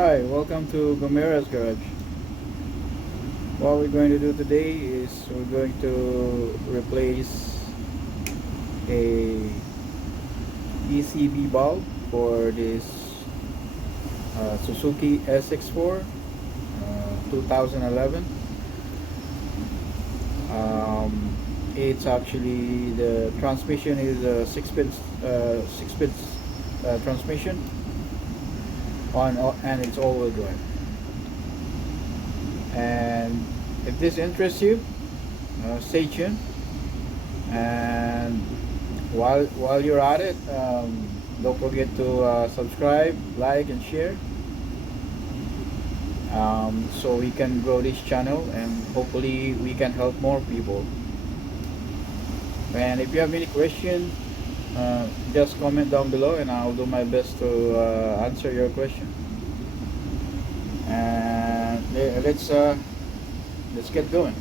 Hi, welcome to Gomera's Garage. What we're going to do today is we're going to replace a PCV bulb for this Suzuki sx4 2011. It's actually, the transmission is a six-speed transmission and it's all-wheel drive. And if this interests you, stay tuned. And while you're at it, don't forget to subscribe, like, and share, so we can grow this channel and hopefully we can help more people. And if you have any question, just comment down below and I'll do my best to answer your question. And let's get going.